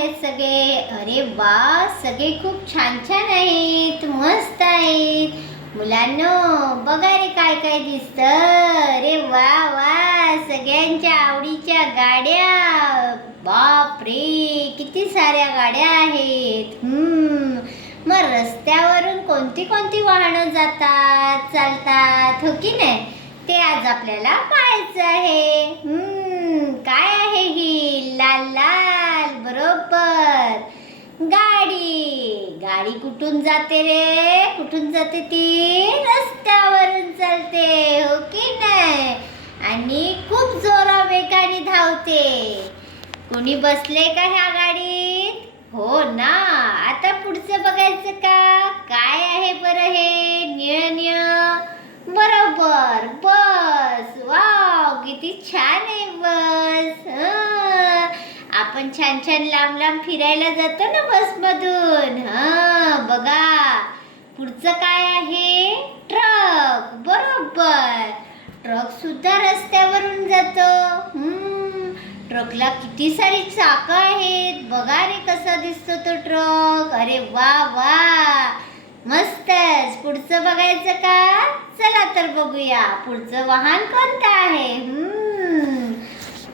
आहेत सगळे? अरे वा, सगळे खूप छान छान आहेत, मस्त आहेत. मुलांनो, बघा रे काय काय दिसतं. अरे वा वा, सगळ्यांच्या आवडीच्या गाड्या. बाप रे, किती साऱ्या गाड्या आहेत. मग रस्त्यावरून कोणती कोणती वाहनं जातात, चालतात, हो की नाही? ते आज आपल्याला पाहायचं आहे. काय आहे ही? लाल लाल, बरोबर, गाडी. गाडी कुठून जाते रे? कुठून जाते ती? रस्त्यावरून चालते, हो की नाही? आणि खूप जोरा वेगाने धावते. कोणी बसले का ह्या गाडीत? हो ना. आता पुढचं बघायचं का? काय आहे बरं हे? निळ निळ, बरोबर, बस. वाव, किती छान आहे बस. आपण छान छान लांब लांब फिरायला जातो ना बसमधून. बघा, पुढचं काय आहे? ट्रक, बरोबर. ट्रक सुद्धा रस्त्यावरून जातो. ट्रकला किती सारी चाकं आहेत. बघा रे कसा दिसतो तो ट्रक. अरे वा वा, मस्तच. पुढचं बघायचं का? चला तर बघूया पुढचं वाहन कोणतं आहे.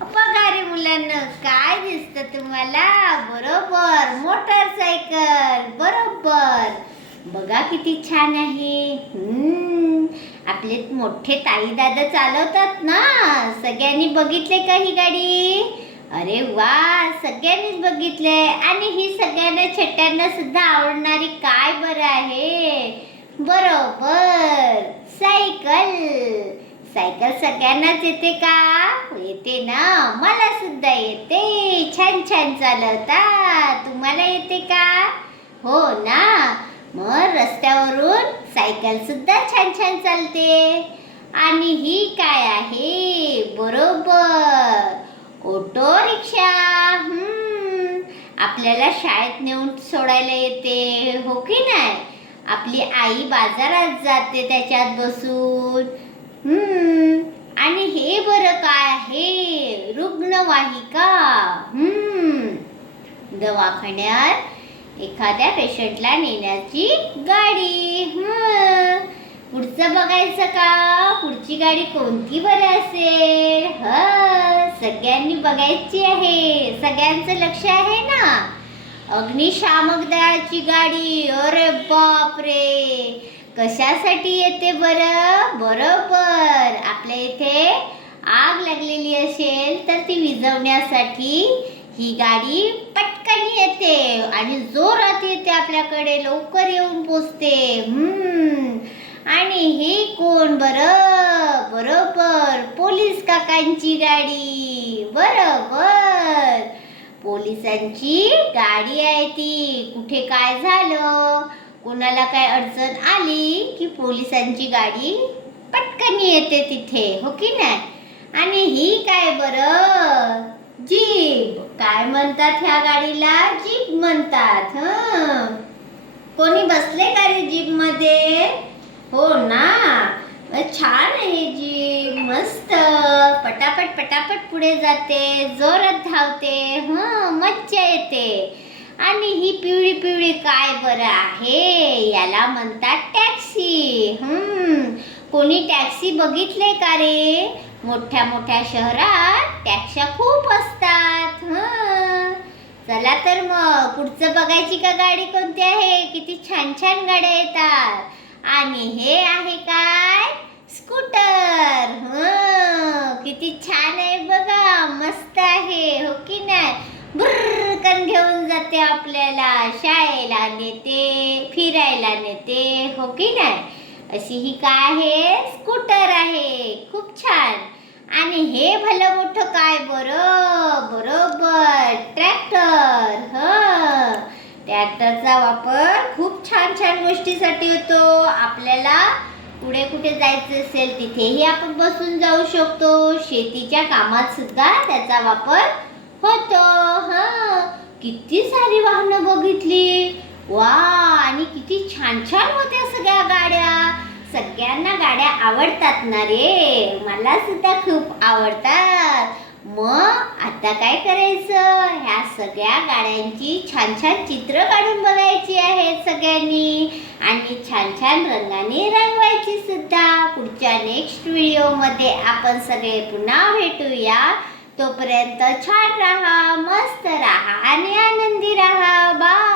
बघा रे मुलांना, काय दिसतं तुम्हाला? बरोबर, मोटरसायकल, बरोबर. बघा किती छान आहे. आपले मोठे ताई दादा चालवतात ना. सगळ्यांनी बघितले का ही गाडी? अरे वा, सगळ्यांनीच बघितले. आणि ही सगळ्यांना छोट्यांना सुद्धा आवडणारी काय बरं आहे? बरोबर, सायकल. सायकल सगळ्यांनाच येते का? येते ना. मला सुद्धा येते. छान छान चालवता. तुम्हाला येते का? हो ना. मग रस्त्यावरून सायकल सुद्धा छान छान चालते. आणि ही काय आहे? बरोबर, ऑटो रिक्षा. आपल्याला शाळेत नेऊन सोडायला येते, हो की नाही? आपली आई बाजारात जाते त्याच्यात बसून. आणि हे बरं काय आहे? रुग्णवाहिका. दवाखान्यात एखाद्या पेशंटला नेण्याची गाडी. पुढचं बघायचं का? पुढची गाडी कोणती बरं असेल? सगळ्यांनी बघायची आहे. सगळ्यांचं लक्ष आहे ना? अग्निशामक दलाची गाडी. अरे बाप रे, कशासाठी येते बरं? बरोबर, आपल्या इथे आग लागलेली असेल तर ती विझवण्यासाठी ही गाडी पटकन येते आणि जोरात येते आपल्याकडे, लवकर येऊन पोचते. आणि हे कोण बरं? बरोबर, पोलीस काकांची गाडी. बरोबर, पोलिसांची गाडी आहे ती. कुठे काय झालं, कोणाला काय अडचण आली की पोलिसांची गाडी पटकन येते तिथे, हो की नाही? आणि ही काय बरं? जीप. काय म्हणतात ह्या गाडीला? जीप म्हणतात. कोणी बसले का रे जीप मध्ये? हो ना. छान आहे जीप, मस्त. पटापट पटापट पुढे जाते, जोरात धावते. मज्जा येते. आणि ही पिवळी पिवळी काय बरं आहे? याला म्हणतात टॅक्सी. कोणी टॅक्सी बघितले का रे? मोठ्या मोठ्या शहरात टॅक्स्या खूप असतात. चला तर मग पुढचं बघायची का गाडी कोणती आहे? किती छान छान गाड्या येतात. आणि हे आहे काय? स्कूटर. किती छान आहे बघा, मस्त आहे, हो की नाही? भुर्रकन घेऊन जाते आपल्याला, शाळेला नेते, फिरायला नेते, हो की नाही? अशी ही काय आहे? स्कूटर आहे. खूप छान. आणि हे भलं मोठं काय बरं? बरोबर, ट्रॅक्टर. ट्रॅक्टरचा वापर खूप छान छान गोष्टीसाठी होतो. आपल्याला पुढे कुठे जायचं असेल तिथेही आपण बसून जाऊ शकतो. शेतीच्या कामात सुद्धा त्याचा वापर होतो. किती सारी वाहनं बघितली. वा, आणि किती छान छान होत्या सगळ्या गाड्या. सगळ्यांना गाड्या आवडतात ना रे? मला सुद्धा खूप आवडतात. मग आता काय करायचं, ह्या सगळ्या गाड्यांची छान छान चित्र काढून बघायची आहेत सगळ्यांनी आणि छान छान रंगाने रंगवायची सुद्धा. पुढच्या नेक्स्ट व्हिडिओमध्ये आपण सगळे पुन्हा भेटूया. तोपर्यंत छान राहा, मस्त राहा आणि आनंदी राहा. बाय.